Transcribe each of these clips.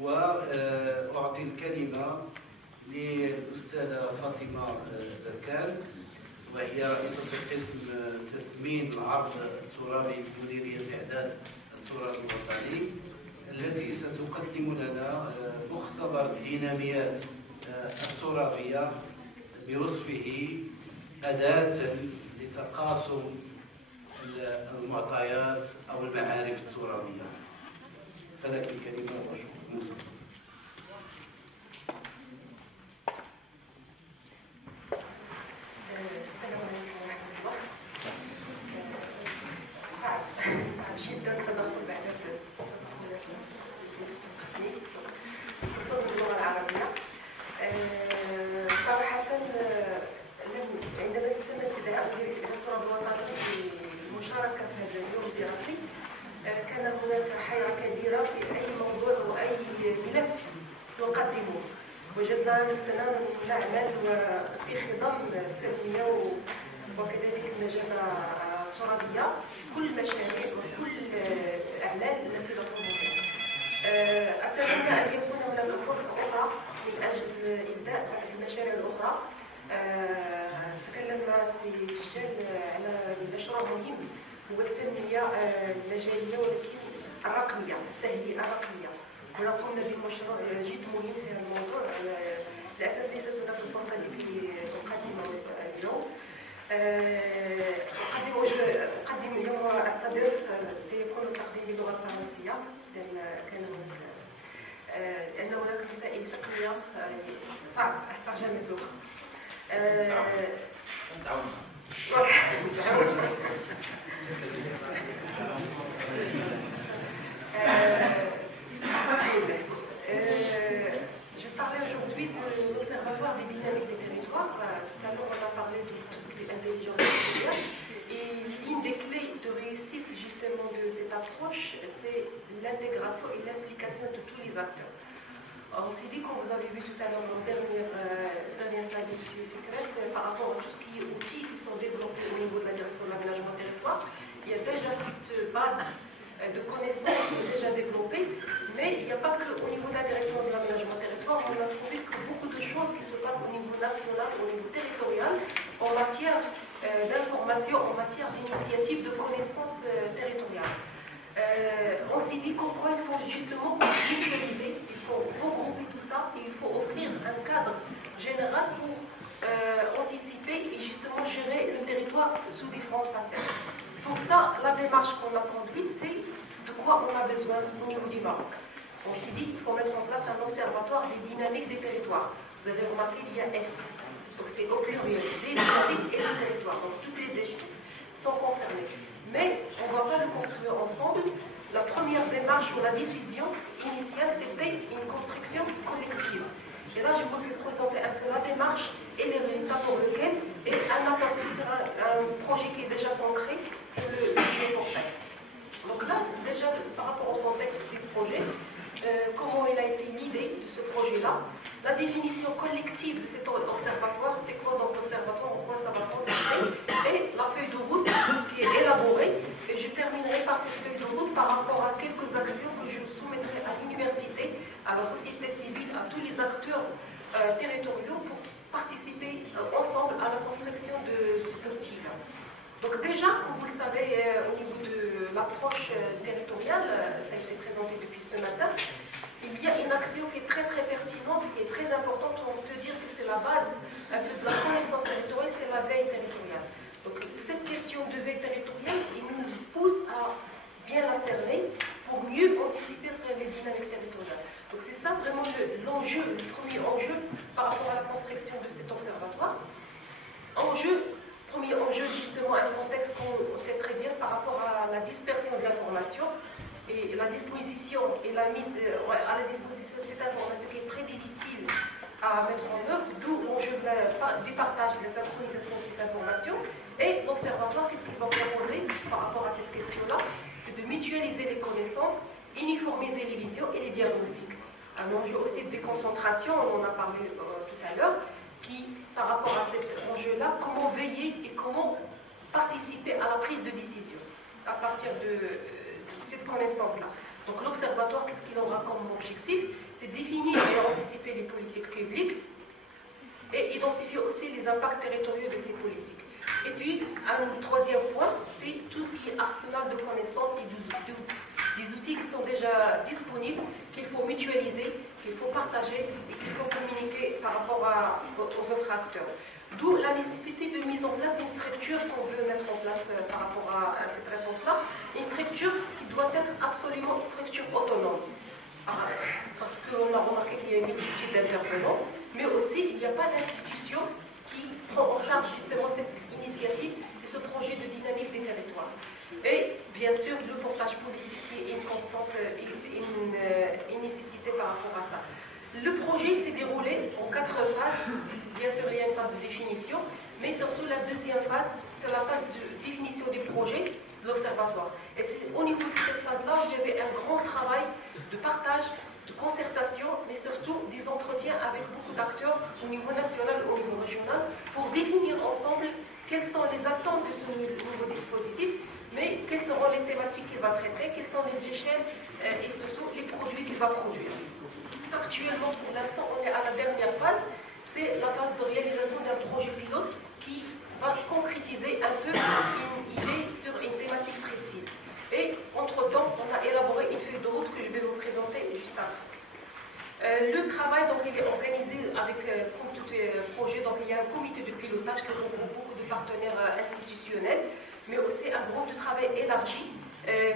وأعطي الكلمة للأستاذة فاطمة بركان، وهي رئيسة قسم تثمين العرض الترابي بمديرية إعداد التراث الوطني، التي ستقدم لنا مختبر الديناميات الترابية بوصفه أداة لتقاسم المعطيات أو المعارف الترابية. فلك الكلمة وشكرا. السلام عليكم ورحمة الله. صعب جدا التدخل بعد خصوصا باللغة العربية. صراحة عندما تم استدعاء مدير التراث الوطني للمشاركة في هذا اليوم الدراسي، كان هناك حيرة كبيرة في أي موضوع وأي ملف نقدمه. وجدنا نفسنا نعمل في خضم التنمية وكذلك النجمة الترابية، كل المشاريع وكل الأعمال التي نقوم بها. أتمنى أن يكون هناك فرصة أخرى من أجل إبداء بعض المشاريع الأخرى. تكلم مع السي الشال على مشروع مهم هو التنمية المجالية ولكن الرقمية، التهيئة الرقمية. هنا قمنا بمشروع جد مهم في هذا الموضوع. للأسف ليست هناك الفرصة التي أقدمها اليوم. أقدم اليوم أعتبر سيكون التقديم باللغة الفرنسية، لأن هناك مسائل تقنية صعب ترجمتها. Je parlais aujourd'hui de l'Observatoire des dynamiques des territoires. Tout à l'heure, on a parlé de tout ce qui est intelligence artificielle. Et l'une des clés de réussite justement de cette approche, c'est l'intégration et l'implication de tous les acteurs. On s'est dit, comme vous avez vu tout à l'heure dans le dernier slide de M. Fikret, par rapport à tout ce qui est outils qui sont développés au niveau de la direction de l'aménagement territoire, il y a déjà cette base de connaissances qui est déjà développée, mais il n'y a pas qu'au niveau de la direction de l'aménagement territoire, on a trouvé que beaucoup de choses qui se passent au niveau national, au niveau territorial, en matière d'information, en matière d'initiative de connaissances territoriales. On s'est dit pourquoi il faut justement mutualiser, il faut regrouper tout ça et il faut offrir un cadre général pour anticiper et justement gérer le territoire sous différentes facettes. Pour ça, la démarche qu'on a conduite, c'est de quoi on a besoin au niveau du Maroc. On s'est dit qu'il faut mettre en place un observatoire des dynamiques des territoires. Vous avez remarqué, il y a S. Donc c'est au pluriel, des dynamiques et des territoires. Donc toutes les échelles sont concernées. Mais on ne va pas le construire ensemble. La première démarche ou la décision initiale, c'était une construction collective. Et là, je vous ai présenté un peu la démarche et les résultats pour lesquels, et un aperçu sur un projet qui est déjà concret, c'est le portail. Donc là, déjà, par rapport au contexte du projet, comment il a été l'idée de ce projet-là, la définition collective de cet observatoire, c'est quoi donc l'observatoire, en quoi ça va consister, et la feuille de route qui est élaborée. Et je terminerai par cette feuille de route par rapport à quelques actions que je soumettrai à l'université, à la société civile, à tous les acteurs territoriaux pour participer ensemble à la construction de cet outil-là. Donc déjà, comme vous le savez, au niveau de l'approche territoriale, ça a été présenté depuis ce matin, il y a une action qui est très très pertinente, qui est très importante. On peut dire que c'est la base un peu de la connaissance territoriale, c'est la veille territoriale. Donc cette question de veille territoriale, il nous pousse à bien la cerner pour mieux anticiper sur les dynamiques territoriales. Donc c'est ça vraiment l'enjeu, le premier enjeu par rapport à la construction de cet observatoire. Premier enjeu justement, un contexte qu'on sait très bien par rapport à la dispersion de l'information et la disposition et la mise à la disposition de cette information qui est très difficile à mettre en œuvre, d'où l'enjeu du partage et de la synchronisation de cette information. Et l'observatoire, qu'est-ce qu'il va proposer par rapport à cette question-là? C'est de mutualiser les connaissances, uniformiser les visions et les diagnostics. Un enjeu aussi de déconcentration, on en a parlé tout à l'heure, qui, par rapport à cet enjeu-là, comment veiller et comment participer à la prise de décision à partir de cette connaissance-là. Donc l'observatoire, qu'est-ce qu'il aura comme objectif? c'est définir et anticiper les politiques publiques et identifier aussi les impacts territoriaux de ces politiques. Et puis, un troisième point, c'est tout ce qui est arsenal de connaissances et des outils qui sont déjà disponibles, qu'il faut mutualiser, qu'il faut partager et qu'il faut communiquer par rapport aux autres acteurs. D'où la nécessité de mise en place d'une structure qu'on veut mettre en place par rapport à cette réponse-là, une structure qui doit être absolument une structure autonome. Parce qu'on a remarqué qu'il y a une multitude d'intervenants, mais aussi il n'y a pas d'institution qui prend en charge justement cette initiative et ce projet de dynamique des territoires. Et bien sûr, le portage politique est une constante, une nécessité par rapport à ça. Le projet s'est déroulé en 4 phases. Bien sûr, il y a une phase de définition, mais surtout la deuxième phase, c'est la phase de définition du projet de l'Observatoire. Et c'est au niveau de cette phase-là, il y avait un grand travail de partage, de concertation, mais surtout des entretiens avec beaucoup d'acteurs au niveau national et au niveau régional pour définir ensemble quelles sont les attentes de ce nouveau dispositif, mais quelles seront les thématiques qu'il va traiter, quelles sont les échelles et surtout les produits qu'il va produire. Actuellement, pour l'instant, on est à la dernière phase, c'est la phase de réalisation d'un projet pilote qui va concrétiser un peu une idée sur une thématique précise. Et entre-temps, on a élaboré une feuille de route que je vais vous présenter juste après. Le travail, donc, il est organisé avec, comme tout projet, donc il y a un comité de pilotage qui regroupe beaucoup de partenaires institutionnels, mais aussi un groupe de travail élargi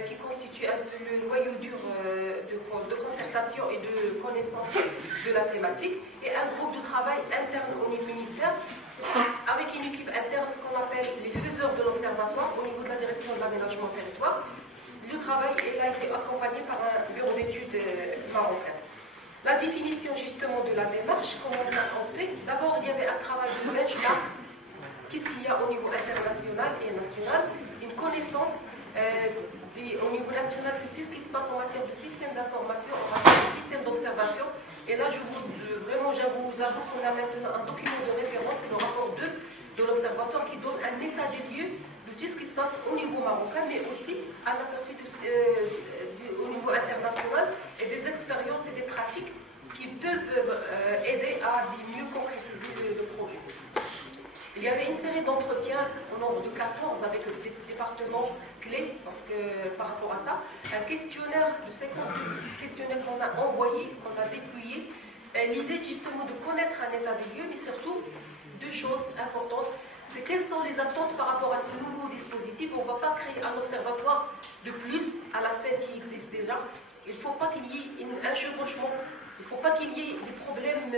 qui constitue un peu le noyau dur de concertation et de connaissance de la thématique, et un groupe de travail interne au niveau ministère, avec une équipe interne, ce qu'on appelle les faiseurs de l'observatoire au niveau de la direction de l'aménagement territoire. Le travail a été accompagné par un bureau d'études marocain. La définition justement de la démarche, comment on a fait, d'abord il y avait un travail de benchmark, qu'est-ce qu'il y a au niveau international et national, une connaissance au niveau national de tout ce qui se passe en matière de système d'information, en matière de système d'observation. Et là, je vous avoue qu'on a maintenant un document de référence, c'est le rapport 2 de l'Observatoire qui donne un état des lieux de tout ce qui se passe au niveau marocain, mais aussi à l'aperçu au niveau international et des expériences et des pratiques qui peuvent aider à mieux concrétiser le projet. Il y avait une série d'entretiens au nombre de 14 avec des départements clés par rapport à ça. Un questionnaire de 52 questionnaires qu'on a envoyé, qu'on a déployé. L'idée justement de connaître un état des lieux, mais surtout deux choses importantes. C'est quelles sont les attentes par rapport à ce nouveau dispositif. On ne va pas créer un observatoire de plus à la scène qui existe déjà. Il ne faut pas qu'il y ait un chevauchement. Il ne faut pas qu'il y ait des problèmes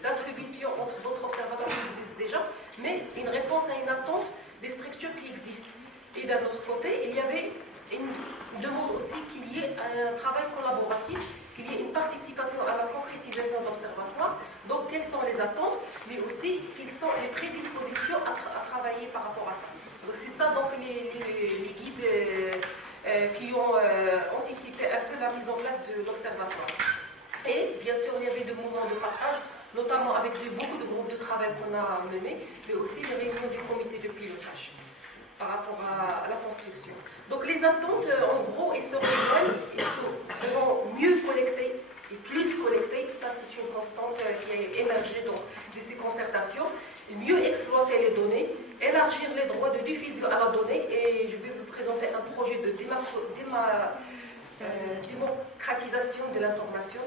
d'attribution entre d'autres observatoires qui existent déjà, mais une réponse à une attente des structures qui existent. Et d'un autre côté, il y avait une demande aussi qu'il y ait un travail collaboratif, qu'il y ait une participation à la concrétisation d'observatoires. Donc, quelles sont les attentes, mais aussi quelles sont les prédispositions à travailler par rapport à ça. Donc, c'est ça donc les guides qui ont anticipé un peu la mise en place de l'observatoire. Et bien sûr, il y avait des moments de partage, notamment avec beaucoup de groupes de travail qu'on a menés, mais aussi les réunions du comité de pilotage par rapport à la construction. Donc les attentes, en gros, elles se rejoignent, elles seront mieux collectées et plus collectées. Ça, c'est une constante qui est émergée de ces concertations. Mieux exploiter les données, élargir les droits de diffusion à la donnée, et je vais vous présenter un projet de démocratisation de l'information,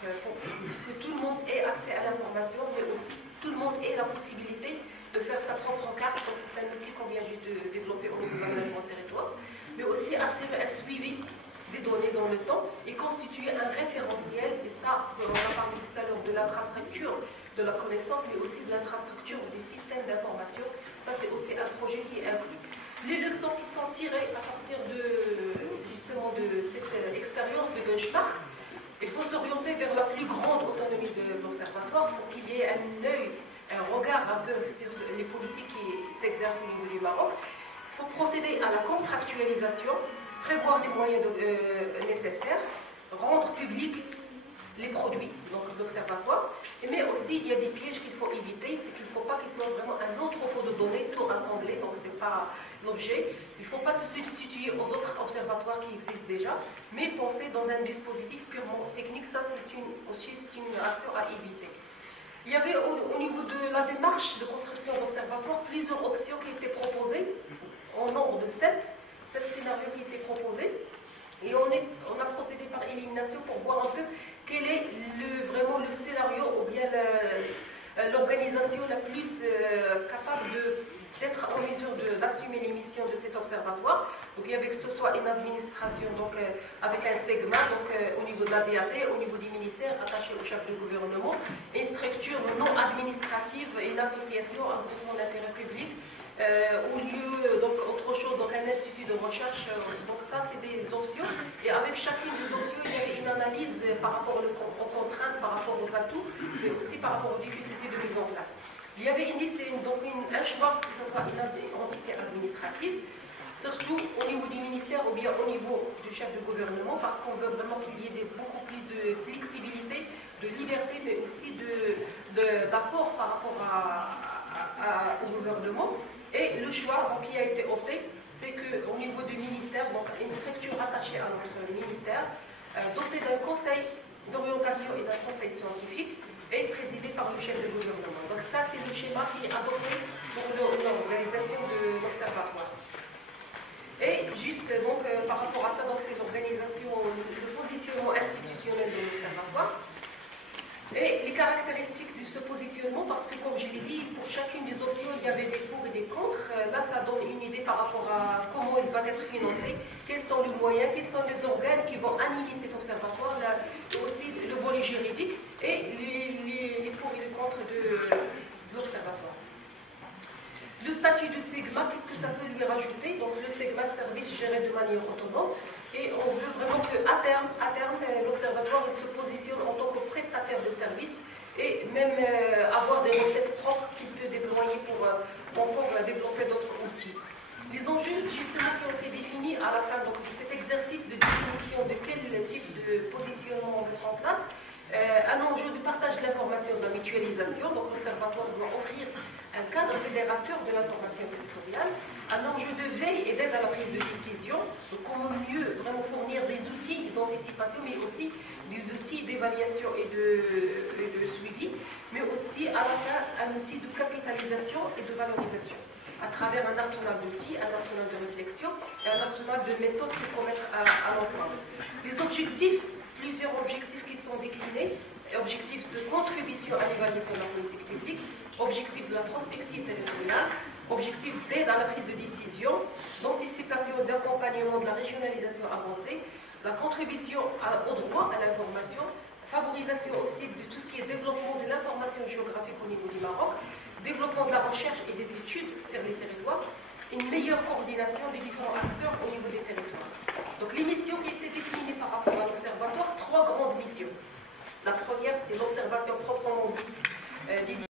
que tout le monde ait accès à l'information, mais aussi tout le monde ait la possibilité de faire sa propre carte. Donc c'est un outil qu'on vient juste de développer au niveau de l'aménagement de territoire, mais aussi assurer un suivi des données dans le temps et constituer un référentiel, et ça, on a parlé tout à l'heure de l'infrastructure de la connaissance, mais aussi de l'infrastructure des systèmes d'information. Ça, c'est aussi un projet qui est inclus. Les leçons qui sont tirées à partir justement de cette expérience de benchmark, il faut s'orienter vers la plus grande autonomie de l'observatoire pour qu'il y ait un œil, un regard un peu sur les politiques qui s'exercent au niveau du Maroc. Il faut procéder à la contractualisation, prévoir les moyens nécessaires, rendre public les produits, donc l'observatoire, mais aussi il y a des pièges qu'il faut éviter, c'est qu'il ne faut pas qu'ils donc vraiment un entrepôt de données, tout rassemblé, donc ce n'est pas l'objet. Il ne faut pas se substituer aux autres observatoires qui existent déjà, mais penser dans un dispositif purement technique, ça c'est une action à éviter. Il y avait au niveau de la démarche de construction d'observatoire plusieurs options qui étaient proposées, en nombre de 7 scénarios qui étaient proposés, et on a procédé par élimination pour voir un peu quel est vraiment le scénario ou bien l'organisation la plus capable d'être en mesure d'assumer les missions de cet observatoire. Donc il y avait que ce soit une administration donc, avec un segment donc, au niveau de la DAT, au niveau du ministère attaché au chef de gouvernement, une structure non administrative, une association, un groupement d'intérêt public, au lieu, donc autre chose, donc un institut de recherche, donc ça c'est des options, et avec chacune des options il y avait une analyse par rapport aux contraintes, par rapport aux atouts, mais aussi par rapport aux difficultés de mise en place. Il y avait un choix que ce soit une entité administrative, surtout au niveau du ministère ou bien au niveau du chef de gouvernement, parce qu'on veut vraiment qu'il y ait beaucoup plus de flexibilité, de liberté, mais aussi d'apport par rapport au gouvernement. Et le choix qui a été opté, c'est qu'au niveau du ministère, donc une structure attachée à notre ministère, dotée d'un conseil d'orientation et d'un conseil scientifique, et présidé par le chef de gouvernement. Donc ça, c'est le schéma qui est adopté pour l'organisation de l'observatoire. Et juste donc par rapport à ça, donc ces organisations, le positionnement institutionnel de l'observatoire, et les caractéristiques de ce positionnement, parce que comme je l'ai dit, pour chacune des options, il y avait des pour et des contre. Là, ça donne une idée par rapport à comment il va être financé, quels sont les moyens, quels sont les organes qui vont animer cet observatoire, là, et aussi le volet juridique et les pour et les contre de l'observatoire. Le statut de SEGMA, qu'est-ce que ça peut lui rajouter? Donc le SEGMA, service géré de manière autonome, et on veut vraiment qu'à terme, l'observatoire se positionne en tant que prestataire de services et même avoir des recettes propres qu'il peut déployer pour encore développer d'autres outils. Les enjeux justement qui ont été définis à la fin donc, de cet exercice de définition de quel type de positionnement on mettre en place, un enjeu de partage de l'information, de la mutualisation, donc l'observatoire doit offrir un cadre fédérateur de l'information territoriale, un enjeu de veille et d'aide à la prise de décision, donc comment mieux vraiment fournir des outils d'anticipation, mais aussi des outils d'évaluation et de suivi, mais aussi à la fin un outil de capitalisation et de valorisation, à travers un arsenal d'outils, un arsenal de réflexion et un arsenal de méthodes qu'il faut mettre à l'ensemble. Les objectifs, plusieurs objectifs qui sont déclinés, objectifs de contribution à l'évaluation de la politique publique, objectifs de la prospective territoriale, objectifs d'aide à la prise de décision, d'anticipation et d'accompagnement de la régionalisation avancée, la contribution au droit à l'information, favorisation aussi de tout ce qui est développement de l'information géographique au niveau du Maroc, développement de la recherche et des études sur les territoires, une meilleure coordination des différents acteurs au niveau des territoires. Donc les missions qui étaient définies par rapport à l'observatoire, 3 grandes missions. La première, c'est l'observation proprement dite